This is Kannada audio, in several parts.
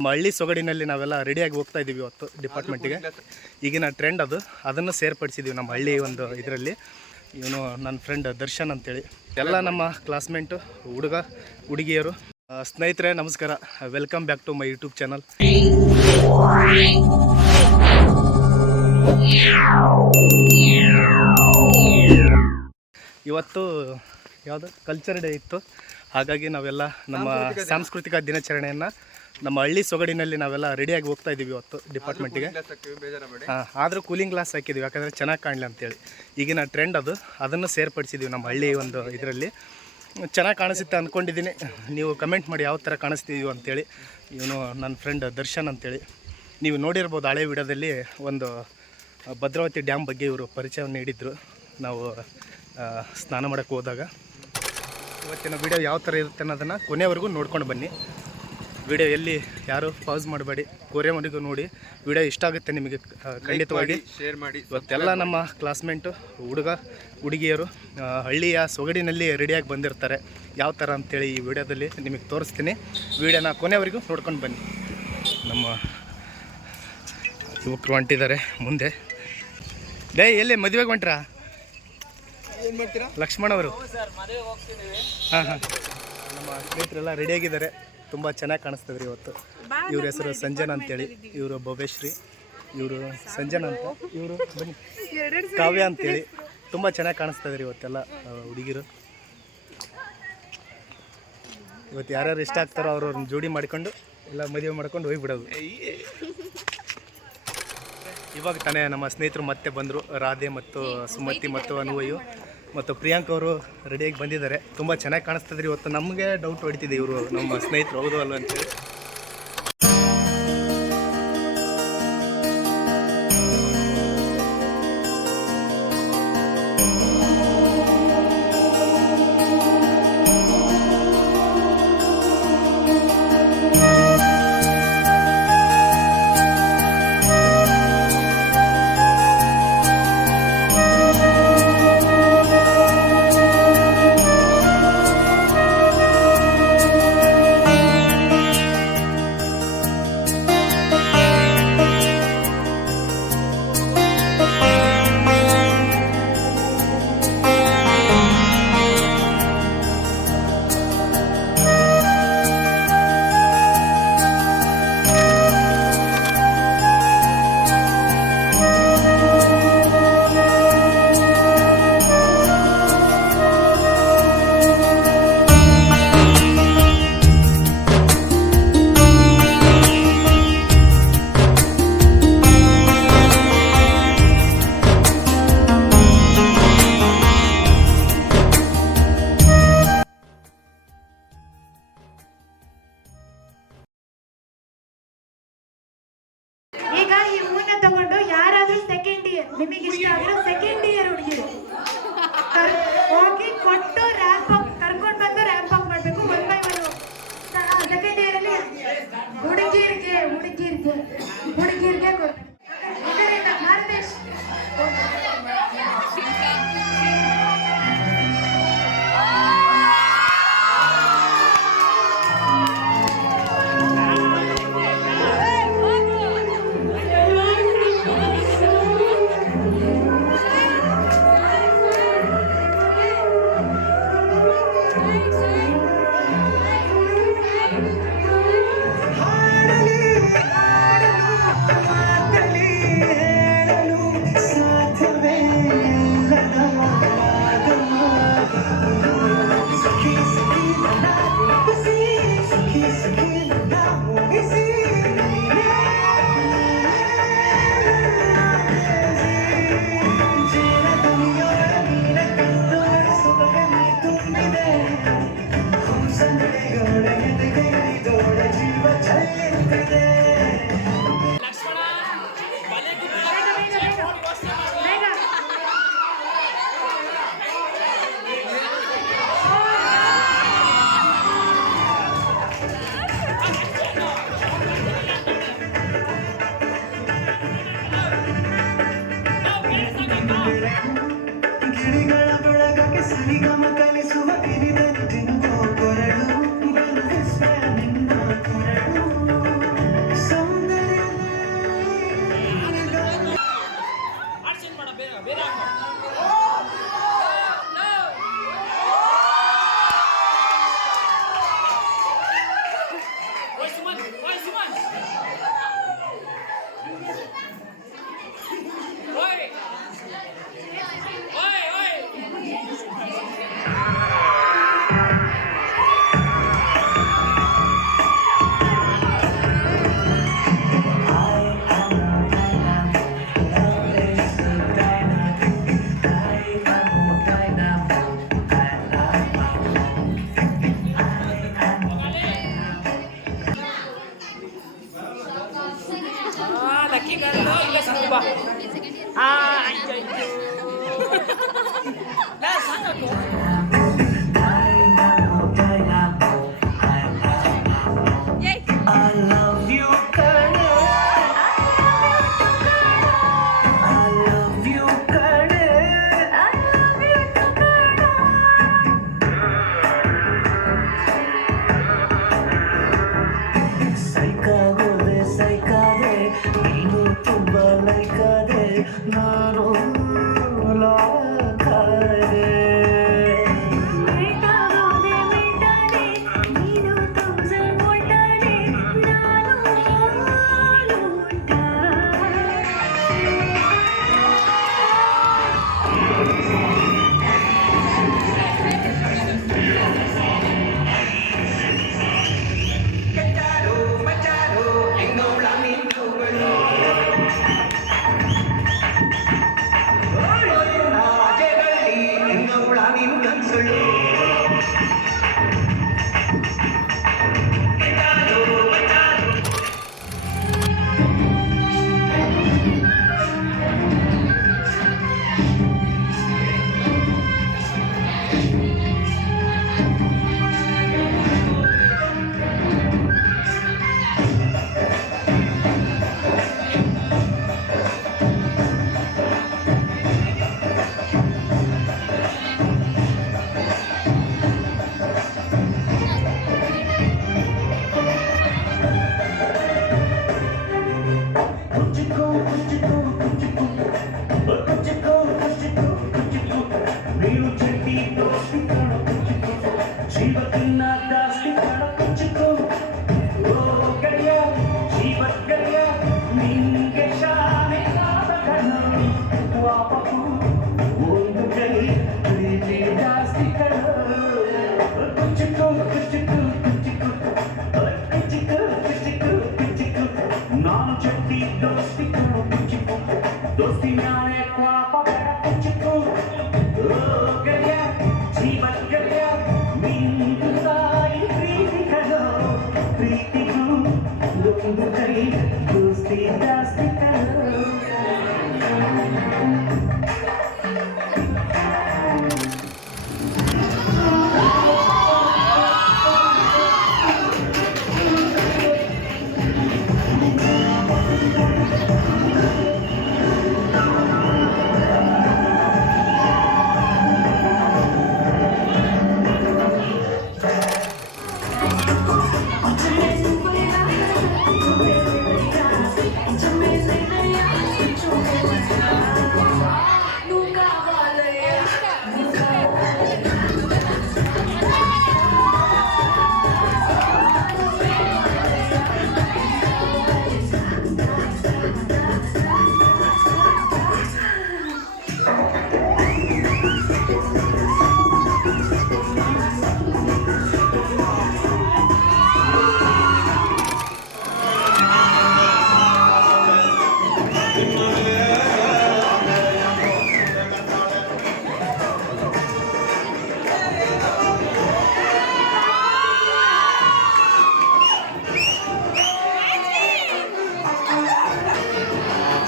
ನಮ್ಮ ಹಳ್ಳಿ ಸೊಗಡಿನಲ್ಲಿ ನಾವೆಲ್ಲ ರೆಡಿಯಾಗಿ ಹೋಗ್ತಾ ಇದ್ದೀವಿ ಇವತ್ತು ಡಿಪಾರ್ಟ್ಮೆಂಟಿಗೆ. ಈಗಿನ ಟ್ರೆಂಡ್ ಅದನ್ನು ಸೇರ್ಪಡಿಸಿದ್ದೀವಿ ನಮ್ಮ ಹಳ್ಳಿ ಒಂದು ಇದರಲ್ಲಿ. ಇವನು ನನ್ನ ಫ್ರೆಂಡ್ ದರ್ಶನ್ ಅಂತೇಳಿ. ಎಲ್ಲ ನಮ್ಮ ಕ್ಲಾಸ್ಮೇಟು, ಹುಡುಗಿಯರು, ಸ್ನೇಹಿತರೆ ನಮಸ್ಕಾರ. Welcome back to my YouTube channel. ಇವತ್ತು ಯಾವುದು ಕಲ್ಚರ್ ಡೇ ಇತ್ತು. ಹಾಗಾಗಿ ನಾವೆಲ್ಲ ನಮ್ಮ ಸಾಂಸ್ಕೃತಿಕ ದಿನಾಚರಣೆಯನ್ನು ನಮ್ಮ ಹಳ್ಳಿ ಸೊಗಡಿನಲ್ಲಿ ನಾವೆಲ್ಲ ರೆಡಿಯಾಗಿ ಹೋಗ್ತಾ ಇದ್ದೀವಿ ಇವತ್ತು ಡಿಪಾರ್ಟ್ಮೆಂಟಿಗೆ. ಆದರೂ ಕೂಲಿಂಗ್ ಗ್ಲಾಸ್ ಹಾಕಿದ್ದೀವಿ, ಯಾಕಂದರೆ ಚೆನ್ನಾಗಿ ಕಾಣಲಿ ಅಂತೇಳಿ. ಈಗಿನ ಟ್ರೆಂಡ್ ಅದನ್ನು ಸೇರ್ಪಡಿಸಿದ್ದೀವಿ ನಮ್ಮ ಹಳ್ಳಿ ಒಂದು ಇದರಲ್ಲಿ. ಚೆನ್ನಾಗಿ ಕಾಣಿಸುತ್ತೆ ಅಂದ್ಕೊಂಡಿದ್ದೀನಿ. ನೀವು ಕಮೆಂಟ್ ಮಾಡಿ ಯಾವ ಥರ ಕಾಣಿಸ್ತಿದ್ದೀವಿ ಅಂತೇಳಿ. ಇವನು ನನ್ನ ಫ್ರೆಂಡ್ ದರ್ಶನ್ ಅಂತೇಳಿ. ನೀವು ನೋಡಿರ್ಬೋದು ಹಳೆ ವಿಡಿಯೋದಲ್ಲಿ ಒಂದು ಭದ್ರಾವತಿ ಡ್ಯಾಮ್ ಬಗ್ಗೆ ಇವರು ಪರಿಚಯವನ್ನು ನೀಡಿದರು ನಾವು ಸ್ನಾನ ಮಾಡೋಕ್ಕೆ ಹೋದಾಗ. ಇವತ್ತಿನ ವಿಡಿಯೋ ಯಾವ ಥರ ಇರುತ್ತೆ ಅನ್ನೋದನ್ನು ಕೊನೆವರೆಗೂ ನೋಡ್ಕೊಂಡು ಬನ್ನಿ. ವಿಡಿಯೋ ಎಲ್ಲಿ ಯಾರು ಪಾಸ್ ಮಾಡಬೇಡಿ, ಕೊನೆವರೆಗೂ ನೋಡಿ. ವಿಡಿಯೋ ಇಷ್ಟ ಆಗುತ್ತೆ ನಿಮಗೆ ಖಂಡಿತವಾಗಿ ಶೇರ್ ಮಾಡಿ. ಇವತ್ತೆಲ್ಲ ನಮ್ಮ ಕ್ಲಾಸ್ಮೇಟು, ಹುಡುಗಿಯರು ಹಳ್ಳಿಯ ಸೊಗಡಿನಲ್ಲಿ ರೆಡಿಯಾಗಿ ಬಂದಿರ್ತಾರೆ. ಯಾವ ಥರ ಅಂತೇಳಿ ಈ ವಿಡಿಯೋದಲ್ಲಿ ನಿಮಗೆ ತೋರಿಸ್ತೀನಿ. ವಿಡಿಯೋನ ಕೊನೆವರೆಗೂ ನೋಡ್ಕೊಂಡು ಬನ್ನಿ. ನಮ್ಮ ಯುವಕರು ಹೊಂಟಿದ್ದಾರೆ ಮುಂದೆ. ಎಲ್ಲಿ ಮದುವೆಗೆ ಹೊಂಟ್ರಾ? ಏನು ಮಾಡ್ತೀರಾ? ಲಕ್ಷ್ಮಣ್ ಅವರು. ಹಾಂ ನಮ್ಮ ಸ್ನೇಹಿತರೆಲ್ಲ ರೆಡಿಯಾಗಿದ್ದಾರೆ. ತುಂಬ ಚೆನ್ನಾಗಿ ಕಾಣಿಸ್ತದ್ರಿ ಇವತ್ತು. ಇವ್ರ ಹೆಸರು ಸಂಜನಾ ಅಂತೇಳಿ, ಇವರು ಭವ್ಯಶ್ರೀ, ಇವರು ಸಂಜನಾ ಅಂತ, ಇವರು ಬನ್ನಿ ಕಾವ್ಯ ಅಂತೇಳಿ. ತುಂಬ ಚೆನ್ನಾಗಿ ಕಾಣಿಸ್ತದ್ರಿ ಇವತ್ತೆಲ್ಲ ಹುಡುಗಿರು. ಇವತ್ತು ಯಾರ್ಯಾರು ಇಷ್ಟ ಆಗ್ತಾರೋ ಅವ್ರವ್ರನ್ನ ಜೋಡಿ ಮಾಡಿಕೊಂಡು ಎಲ್ಲ ಮದುವೆ ಮಾಡ್ಕೊಂಡು ಹೋಗಿಬಿಡೋದು. ಇವಾಗ ತಾನೇ ನಮ್ಮ ಸ್ನೇಹಿತರು ಮತ್ತೆ ಬಂದರು. ರಾಧೆ ಮತ್ತು ಸುಮತಿ ಮತ್ತು ಅನುವಯು ಮತ್ತು ಪ್ರಿಯಾಂಕ್ ಅವರು ರೆಡಿಯಾಗಿ ಬಂದಿದ್ದಾರೆ. ತುಂಬ ಚೆನ್ನಾಗಿ ಕಾಣಿಸ್ತದ್ರಿ ಇವತ್ತು. ನಮಗೆ ಡೌಟ್ ಹೊಡಿತಿದೆ ಇವರು ನಮ್ಮ ಸ್ನೇಹಿತರು ಹೌದು ಅಲ್ವ ಅಂತೇಳಿ. ನಿಮಗೆ ಇಷ್ಟ ಆಗಿರೋ ಸೆಕೆಂಡ್ ಇಯರ್ ಹುಡುಗಿರು ಹೋಗಿ ಕೊಟ್ಟು ರ್ಯಾಂಪ್ ಅಪ್ ಕರ್ಕೊಂಡು ಬಂದು ರ್ಯಾಂಪ್ ಅಪ್ ಮಾಡಬೇಕು. 1 by 1 ಸೆಕೆಂಡ್ ಇಯರ್ ಅಲ್ಲಿ ಹುಡುಗಿರಿಗೆ ಇದರಿಂದ ಮಾರ್ದೇಶ್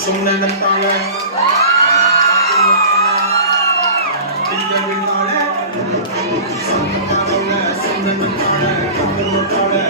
ಸುಮ್ಮನೆ ನಗ್ತಾಳೆ ಸುಮ್ಮನೆ ನಗ್ತಾಳೆ ಸುಮ್ಮನೆ ನಗ್ತಾಳೆ